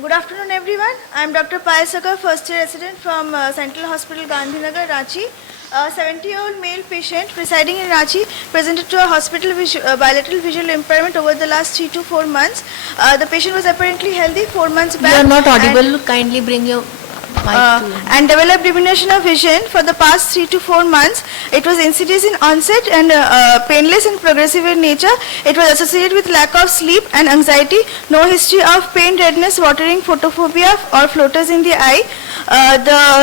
Good afternoon, everyone. I am Dr. Payal Sakar, first year resident from Central Hospital, Gandhinagar, Ranchi. A 70-year-old male patient residing in Ranchi presented to a hospital with bilateral visual impairment over the last 3 to 4 months. The patient was apparently healthy 4 months back. You are not audible. Kindly bring your mic to and developed diminution of vision for the past 3 to 4 months. It was insidious in onset and painless and progressive in nature. It was associated with lack of sleep and anxiety, no history of pain, redness, watering, photophobia or floaters in the eye.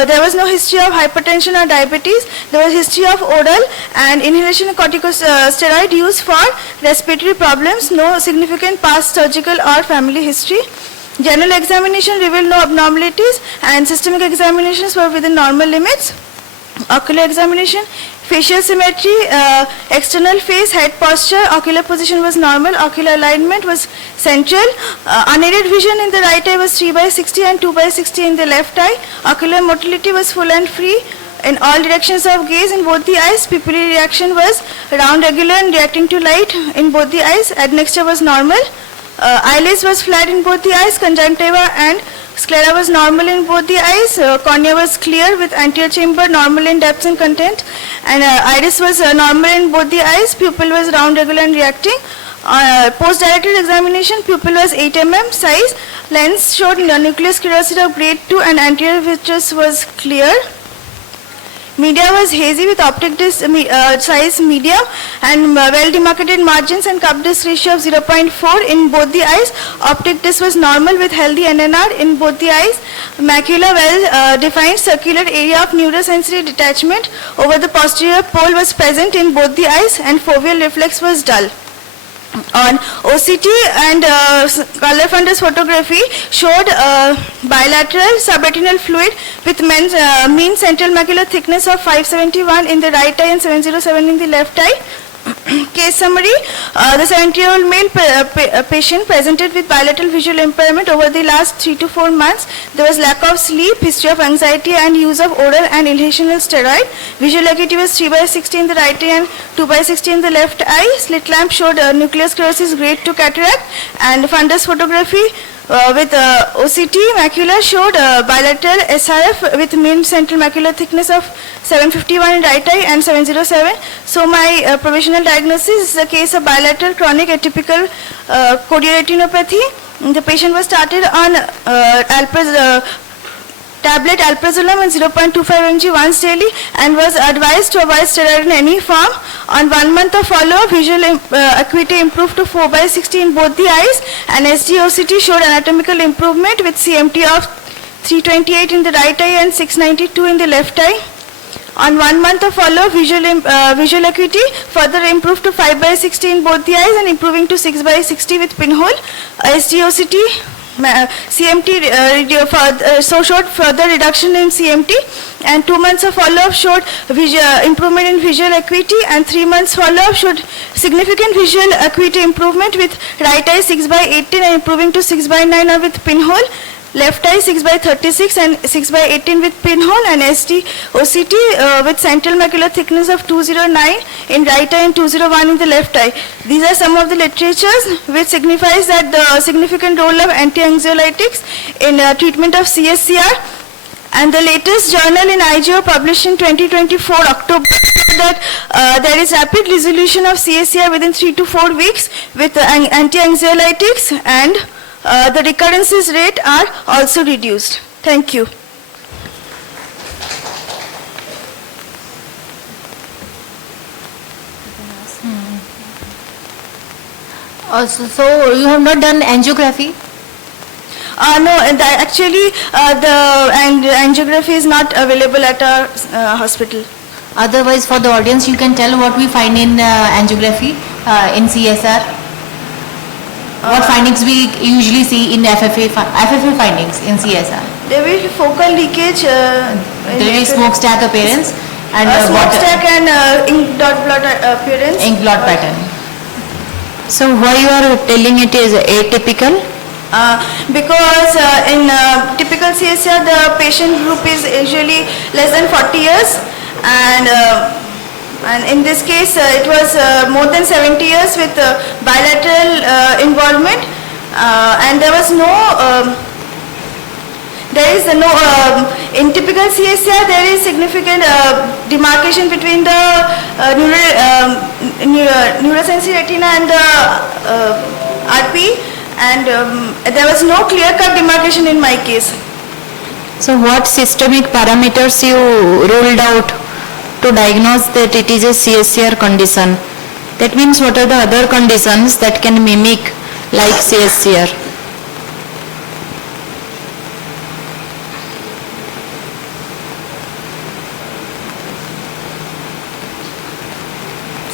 There was no history of hypertension or diabetes. There was history of oral and inhalation of corticosteroid use for respiratory problems, no significant past surgical or family history. General examination revealed no abnormalities and systemic examinations were within normal limits. Ocular examination, facial symmetry, external face, head posture, ocular position was normal, ocular alignment was central, unaided vision in the right eye was 3/60 and 2/60 in the left eye, ocular motility was full and free in all directions of gaze in both the eyes, pupillary reaction was round, regular and reacting to light in both the eyes, admixture was normal. Eyelids was flat in both the eyes, conjunctiva and sclera was normal in both the eyes, cornea was clear with anterior chamber normal in depth and content, and iris was normal in both the eyes, pupil was round, regular and reacting. Post-directed examination, pupil was 8 mm size, lens showed nucleus curiosity of grade 2 and anterior vitreous was clear. Media was hazy with optic disc size medium and well demarcated margins and cup disc ratio of 0.4 in both the eyes. Optic disc was normal with healthy NNR in both the eyes. Macula well defined circular area of neurosensory detachment over the posterior pole was present in both the eyes and foveal reflex was dull. On OCT and color fundus photography showed bilateral subretinal fluid with mean central macular thickness of 571 in the right eye and 707 in the left eye. Case summary, the 70-year-old male patient presented with bilateral visual impairment over the last 3 to 4 months. There was lack of sleep, history of anxiety and use of oral and inhalational steroid. Visual acuity was 3/60 in the right eye and 2/60 in the left eye. Slit lamp showed nucleus sclerosis grade 2 cataract, and fundus photography with OCT macula showed bilateral SRF with mean central macular thickness of 751 in right eye and 707. So my provisional diagnosis is a case of bilateral chronic atypical chorioretinopathy. The patient was started on tablet alprazolam and 0.25 mg once daily and was advised to avoid steroid in any form. On 1 month of follow-up, visual acuity improved to 4/60 in both the eyes, and SD-OCT showed anatomical improvement with CMT of 328 in the right eye and 692 in the left eye. On 1 month of follow-up, visual acuity further improved to 5/60 in both the eyes and improving to 6/60 with pinhole. SD-OCT CMT showed further reduction in CMT, and 2 months of follow-up showed improvement in visual acuity, and 3 months follow-up showed significant visual acuity improvement with right eye 6/18 and improving to 6/9 with pinhole. Left eye 6/36 and 6/18 with pinhole, and SD-OCT with central macular thickness of 209 in right eye and 201 in the left eye. These are some of the literatures which signifies that the significant role of anti-anxiolytics in treatment of CSCR. And the latest journal in IGO published in 2024 October that there is rapid resolution of CSCR within 3 to 4 weeks with anti-anxiolytics, and the recurrences rate are also reduced. Thank you. Also, so you have not done angiography? No, actually the angiography is not available at our hospital. Otherwise, for the audience, you can tell what we find in angiography in CSR. What findings we usually see in FFA findings in CSR? There will be focal leakage. There is smokestack appearance and smokestack and ink dot blot appearance. Ink blot pattern. So why you are telling it is atypical? Because in typical CSR the patient group is usually less than 40 years, and in this case it was more than 70 years with bilateral involvement, and there was no There is no, in typical CSR, there is significant demarcation between the neurosensory retina and the RP, and there was no clear-cut demarcation in my case. So what systemic parameters you ruled out to diagnose that it is a CSCR condition? That means what are the other conditions that can mimic like CSCR?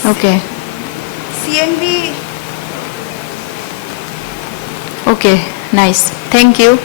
Okay, CNV. okay, nice. Thank you.